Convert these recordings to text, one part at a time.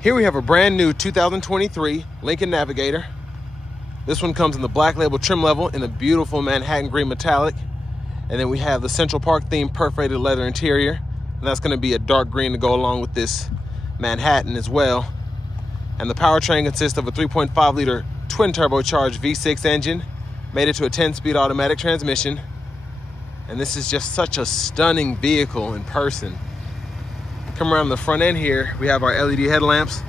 Here we have a brand new 2023 Lincoln Navigator. This one comes in the black label trim level in the beautiful Manhattan green metallic. And then we have the Central Park themed perforated leather interior. And that's gonna be a dark green to go along with this Manhattan as well. And the powertrain consists of a 3.5 liter twin turbocharged V6 engine, made it to a 10-speed automatic transmission. And this is just such a stunning vehicle in person. Come around the front end here, we have our LED headlamps,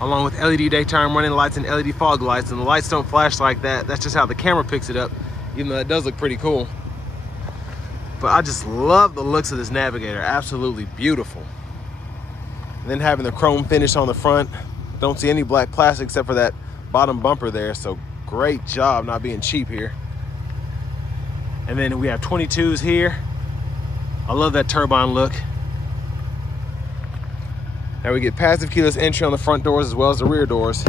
along with LED daytime running lights and LED fog lights. And the lights don't flash like that. That's just how the camera picks it up, even though it does look pretty cool. But I just love the looks of this Navigator, absolutely beautiful. And then having the chrome finish on the front. Don't see any black plastic except for that bottom bumper there, so great job not being cheap here. And then we have 22s here. I love that turbine look. Now we get passive keyless entry on the front doors as well as the rear doors.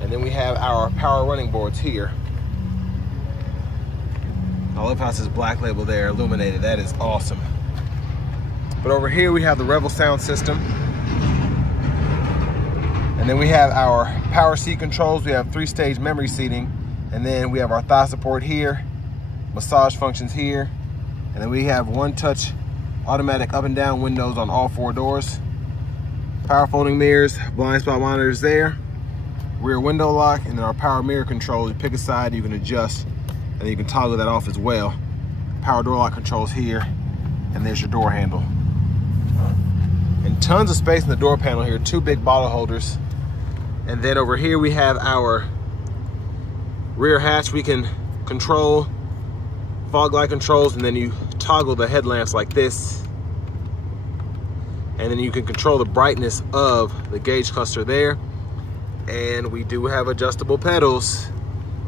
And then we have our power running boards here. I love how it says black label there, illuminated. That is awesome. But over here we have the Revel sound system. And then we have our power seat controls. We have 3-stage memory seating. And then we have our thigh support here, massage functions here. And then we have one-touch automatic up and down windows on all 4 doors. Power folding mirrors, blind spot monitors there, rear window lock, and then our power mirror controls. You pick a side, you can adjust, and then you can toggle that off as well. Power door lock controls here, and there's your door handle. And tons of space in the door panel here, 2 big bottle holders. And then over here we have our rear hatch. We can control fog light controls, and then you toggle the headlamps like this. And then you can control the brightness of the gauge cluster there. And we do have adjustable pedals.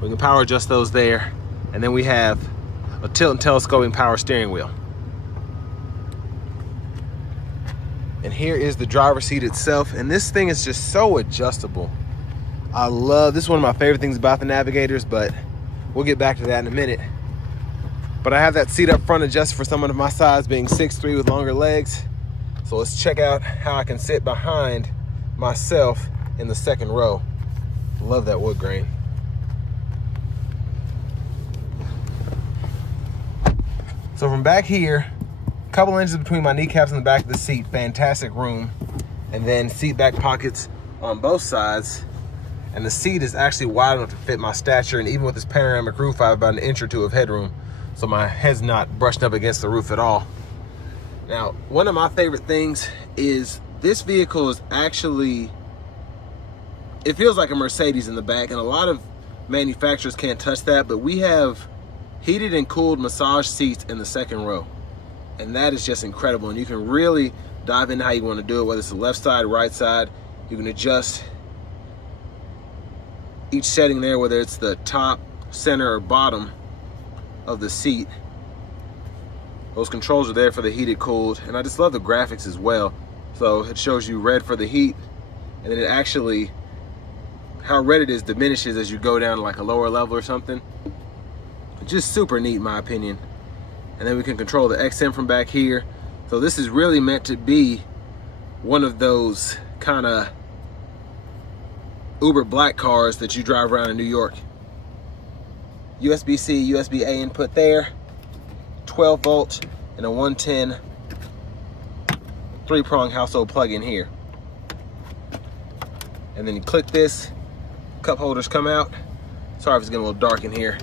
We can power adjust those there. And then we have a tilt and telescoping power steering wheel. And here is the driver's seat itself. And this thing is just so adjustable. I love, this is one of my favorite things about the Navigators, but we'll get back to that in a minute. But I have that seat up front adjusted for someone of my size, being 6'3" with longer legs. So let's check out how I can sit behind myself in the second row. Love that wood grain. So from back here, a couple inches between my kneecaps and the back of the seat, fantastic room. And then seat back pockets on both sides. And the seat is actually wide enough to fit my stature, and even with this panoramic roof, I have about an inch or 2 of headroom. So my head's not brushed up against the roof at all. Now, one of my favorite things is this vehicle is actually, it feels like a Mercedes in the back, and a lot of manufacturers can't touch that, but we have heated and cooled massage seats in the second row. And that is just incredible. And you can really dive into how you want to do it, whether it's the left side, right side. You can adjust each setting there, whether it's the top, center, or bottom of the seat. Those controls are there for the heated, cooled, and I just love the graphics as well. So it shows you red for the heat, and then it actually, how red it is diminishes as you go down to like a lower level or something. Just super neat in my opinion. And then we can control the XM from back here. So this is really meant to be one of those kind of Uber black cars that you drive around in New York. USB-C, USB-A input there. 12 volt and a 110 3-prong household plug-in here. And then you click this, cup holders come out. Sorry if it's getting a little dark in here.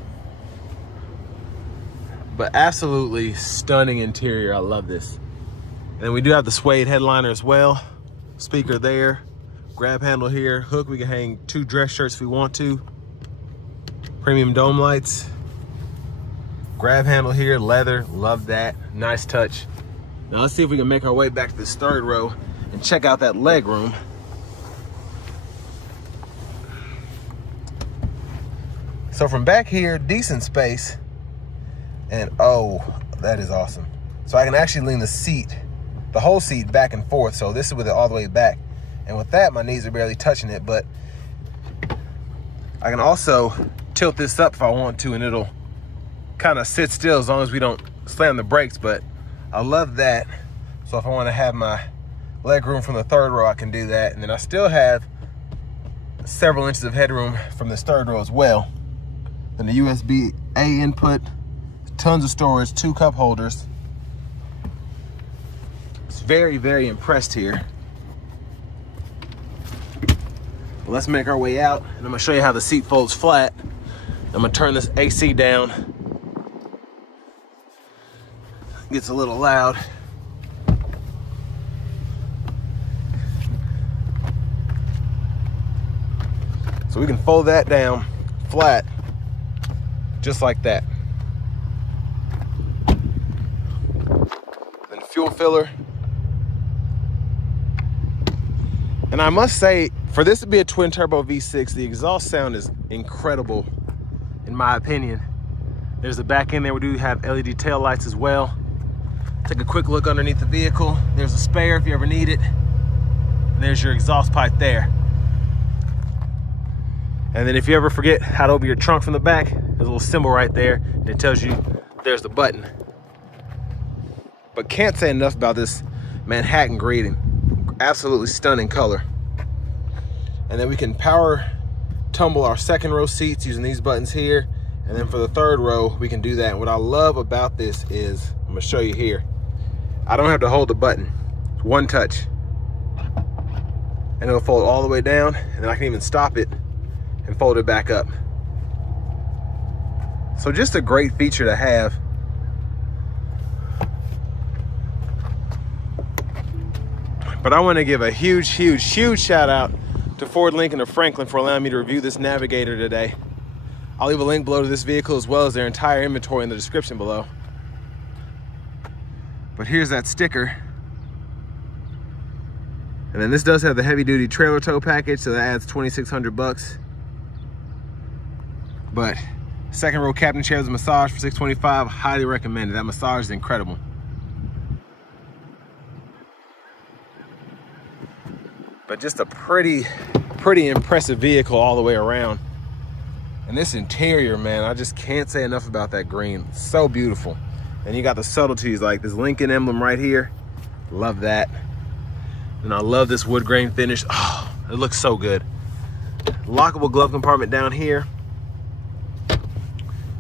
But absolutely stunning interior, I love this. And we do have the suede headliner as well. Speaker there, grab handle here, hook, we can hang 2 dress shirts if we want to. Premium dome lights. Grab handle here, leather, love that, nice touch. Now let's see if we can make our way back to this third row and check out that leg room. So from back here, decent space, and oh, that is awesome. So I can actually lean the seat, the whole seat back and forth. So this is with it all the way back. And with that, my knees are barely touching it, but I can also tilt this up if I want to, and it'll kind of sit still as long as we don't slam the brakes. But I love that. So if I want to have my leg room from the third row, I can do that. And then I still have several inches of headroom from this third row as well. Then the USB-A input, tons of storage, 2 cup holders. It's very, very impressed here. Well, let's make our way out, and I'm gonna show you how the seat folds flat. I'm gonna turn this AC down. Gets a little loud. So we can fold that down flat, just like that. Then fuel filler. And I must say, for this to be a twin turbo V6, the exhaust sound is incredible, in my opinion. There's the back end there. We do have LED tail lights as well. Take a quick look underneath the vehicle. There's a spare if you ever need it. And there's your exhaust pipe there. And then if you ever forget how to open your trunk from the back, there's a little symbol right there, and it tells you there's the button. But can't say enough about this Manhattan green. Absolutely stunning color. And then we can power tumble our second row seats using these buttons here. And then for the third row, we can do that. And what I love about this is, I'm gonna show you here, I don't have to hold the button. It's one touch. And it'll fold all the way down, and then I can even stop it and fold it back up. So just a great feature to have. But I want to give a huge, huge, huge shout out to Ford, Lincoln, and Franklin for allowing me to review this Navigator today. I'll leave a link below to this vehicle as well as their entire inventory in the description below. But here's that sticker. And then this does have the heavy duty trailer tow package, so that adds 2,600 bucks. But second row captain chair with a massage for $625, highly recommended. That massage is incredible. But just a pretty impressive vehicle all the way around. And this interior, man, I just can't say enough about that green. It's so beautiful. And you got the subtleties like this Lincoln emblem right here. Love that. And I love this wood grain finish. Oh, it looks so good. Lockable glove compartment down here.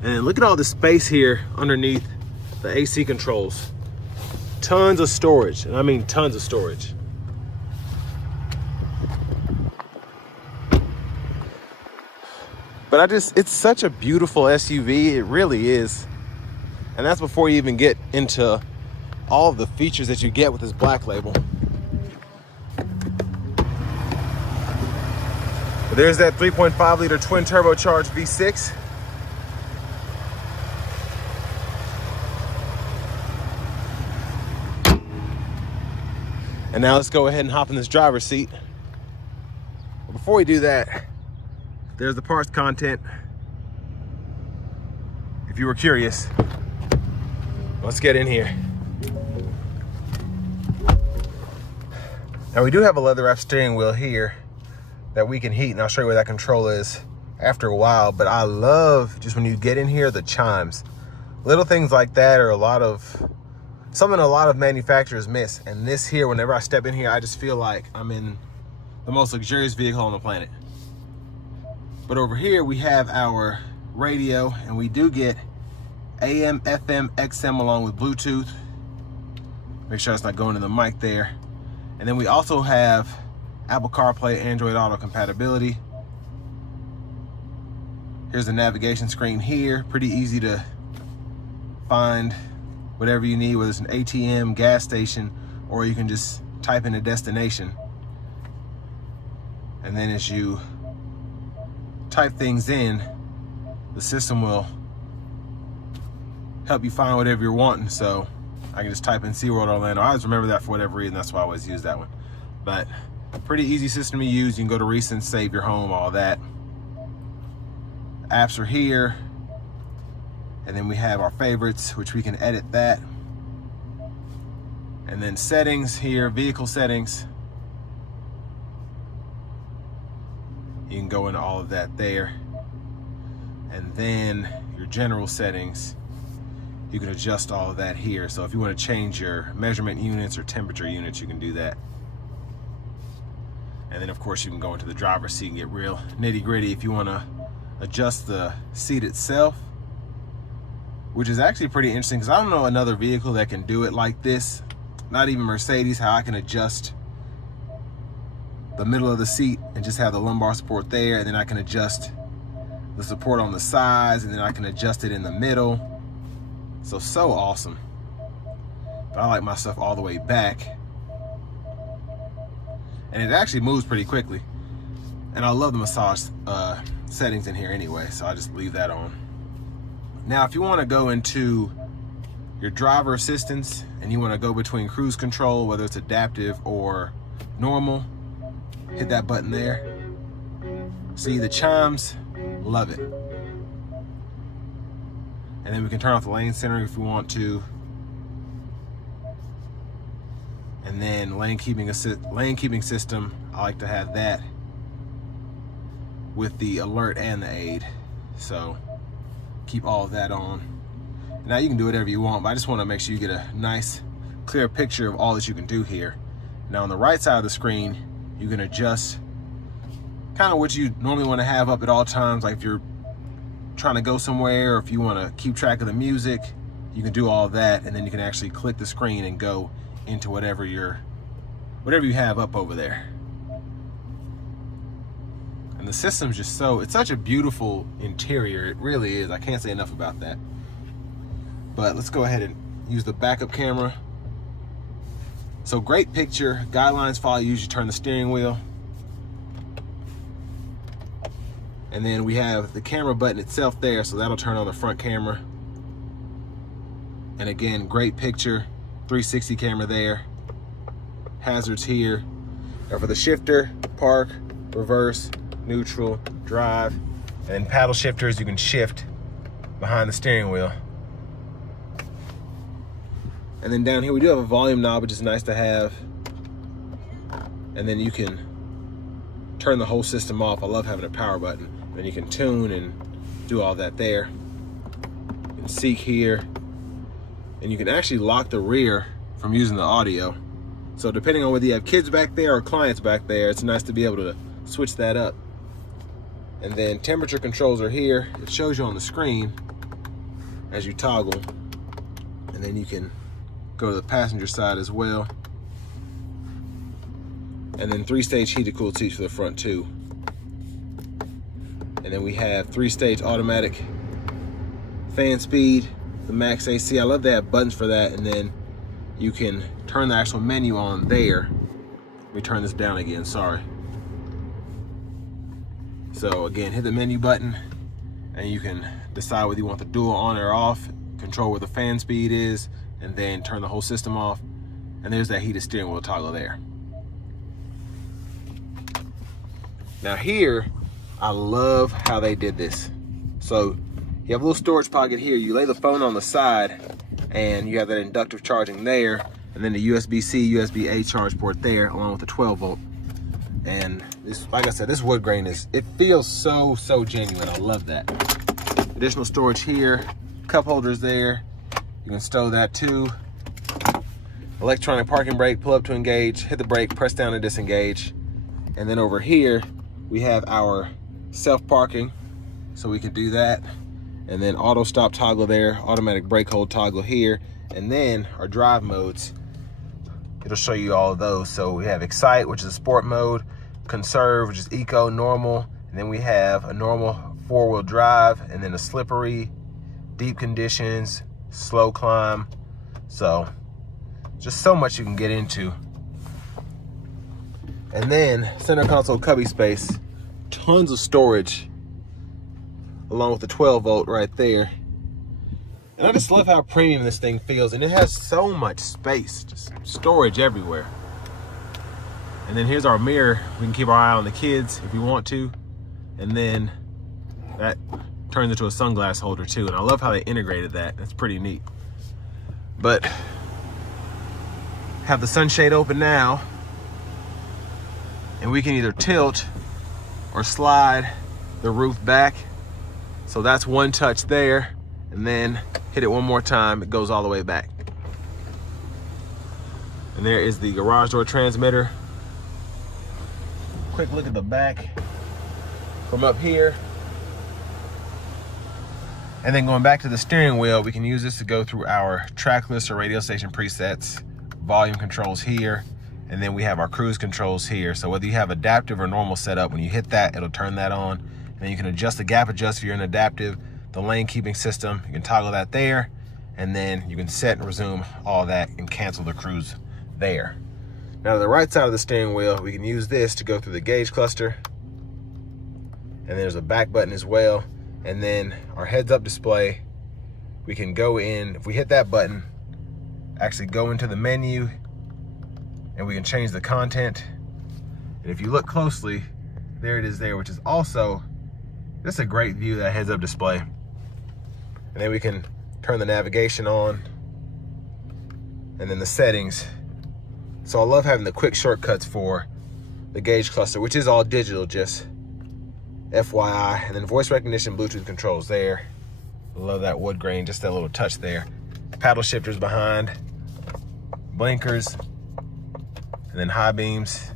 And look at all the space here underneath the AC controls. Tons of storage, and I mean tons of storage. But it's such a beautiful SUV, it really is. And that's before you even get into all of the features that you get with this black label. But there's that 3.5 liter twin turbocharged V6. And now let's go ahead and hop in this driver's seat. But before we do that, there's the parts content. If you were curious, let's get in here. Now we do have a leather wrap steering wheel here that we can heat, and I'll show you where that control is after a while. But I love just when you get in here, the chimes. Little things like that are something a lot of manufacturers miss. And this here, whenever I step in here, I just feel like I'm in the most luxurious vehicle on the planet. But over here we have our radio, and we do get AM, FM, XM along with Bluetooth. Make sure it's not going in the mic there. And then we also have Apple CarPlay, Android Auto compatibility. Here's the navigation screen here. Pretty easy to find whatever you need, whether it's an ATM, gas station, or you can just type in a destination. And then as you type things in, the system will help you find whatever you're wanting. So I can just type in SeaWorld Orlando. I always remember that for whatever reason. That's why I always use that one. But a pretty easy system to use. You can go to recent, save your home, all that. Apps are here. And then we have our favorites, which we can edit that. And then settings here, vehicle settings. You can go into all of that there. And then your general settings, you can adjust all of that here. So if you want to change your measurement units or temperature units, you can do that. And then of course you can go into the driver's seat and get real nitty gritty if you want to adjust the seat itself, which is actually pretty interesting because I don't know another vehicle that can do it like this. Not even Mercedes, how I can adjust the middle of the seat and just have the lumbar support there, and then I can adjust the support on the sides, and then I can adjust it in the middle. So awesome. But I like my stuff all the way back. And it actually moves pretty quickly. And I love the massage settings in here anyway, so I just leave that on. Now, if you want to go into your driver assistance and you want to go between cruise control, whether it's adaptive or normal, hit that button there. See the chimes, love it. And then we can turn off the lane center if we want to. And then lane keeping system, I like to have that with the alert and the aid. So keep all of that on. Now you can do whatever you want, but I just want to make sure you get a nice clear picture of all that you can do here. Now on the right side of the screen, you can adjust kind of what you normally want to have up at all times. Like if you're trying to go somewhere, or if you want to keep track of the music, you can do all of that, and then you can actually click the screen and go into whatever you have up over there. And the system's just it's such a beautiful interior. It really is. I can't say enough about that. But let's go ahead and use the backup camera. So great picture, guidelines follow you as you turn the steering wheel. And then we have the camera button itself there, so that'll turn on the front camera. And again, great picture, 360 camera there. Hazards here. Now for the shifter, park, reverse, neutral, drive, and paddle shifters, you can shift behind the steering wheel. And then down here we do have a volume knob, which is nice to have. And then you can turn the whole system off. I love having a power button. Then you can tune and do all that there. You can seek here. And you can actually lock the rear from using the audio. So depending on whether you have kids back there or clients back there, it's nice to be able to switch that up. And then temperature controls are here. It shows you on the screen as you toggle. And then you can go to the passenger side as well. And then 3-stage heated cooled seats for the front too. And then we have 3-stage automatic fan speed, the max AC. I love they have buttons for that. And then you can turn the actual menu on there. Let me turn this down again, sorry. So again, hit the menu button and you can decide whether you want the dual on or off, control where the fan speed is, and then turn the whole system off. And there's that heated steering wheel toggle there. Now here, I love how they did this. So you have a little storage pocket here. You lay the phone on the side and you have that inductive charging there, and then the USB-C, USB-A charge port there, along with the 12 volt. And this, like I said, this wood grain it feels so genuine. I love that. Additional storage here, cup holders there. You can stow that too. Electronic parking brake, pull up to engage, hit the brake, press down to disengage. And then over here, we have our self-parking, so we can do that. And then auto stop toggle there, automatic brake hold toggle here. And then our drive modes, it'll show you all of those. So we have Excite, which is a sport mode, Conserve, which is eco, normal. And then we have a normal 4-wheel drive, and then a slippery, deep conditions, slow climb. So just so much you can get into. And then center console cubby space, tons of storage, along with the 12 volt right there. And I just love how premium this thing feels, and it has so much space, just storage everywhere. And then here's our mirror. We can keep our eye on the kids if we want to. And then that turns into a sunglass holder too. And I love how they integrated that. That's pretty neat. But have the sunshade open now, and we can either tilt or slide the roof back. So that's one touch there, and then hit it one more time, it goes all the way back. And there is the garage door transmitter. quick look at the back from up here. And then going back to the steering wheel, we can use this to go through our track list or radio station presets, volume controls here, and then we have our cruise controls here. So whether you have adaptive or normal setup, when you hit that, it'll turn that on. And then you can adjust the gap adjust if you're in adaptive, the lane keeping system, you can toggle that there, and then you can set and resume all that and cancel the cruise there. Now to the right side of the steering wheel, we can use this to go through the gauge cluster. And there's a back button as well. And then our heads up display, we can go in, if we hit that button, actually go into the menu, and we can change the content. And if you look closely, there it is there, which is also just a great view of that heads up display. And then we can turn the navigation on, and then the settings. So I love having the quick shortcuts for the gauge cluster, which is all digital, just FYI. And then voice recognition, Bluetooth controls there. Love that wood grain, just that little touch there. Paddle shifters behind, blinkers, and then high beams.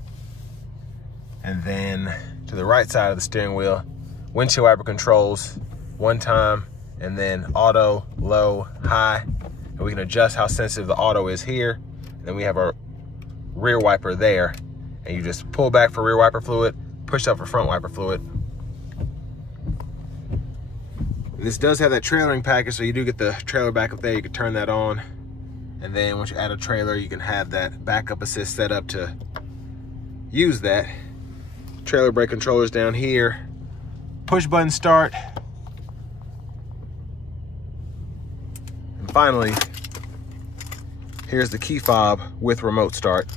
And then to the right side of the steering wheel, windshield wiper controls, one time, and then auto, low, high. And we can adjust how sensitive the auto is here. And then we have our rear wiper there. And you just pull back for rear wiper fluid, push up for front wiper fluid. And this does have that trailering package, so you do get the trailer back up there. You can turn that on. And then once you add a trailer, you can have that backup assist set up to use that. Trailer brake controllers down here. Push button start. And finally, here's the key fob with remote start.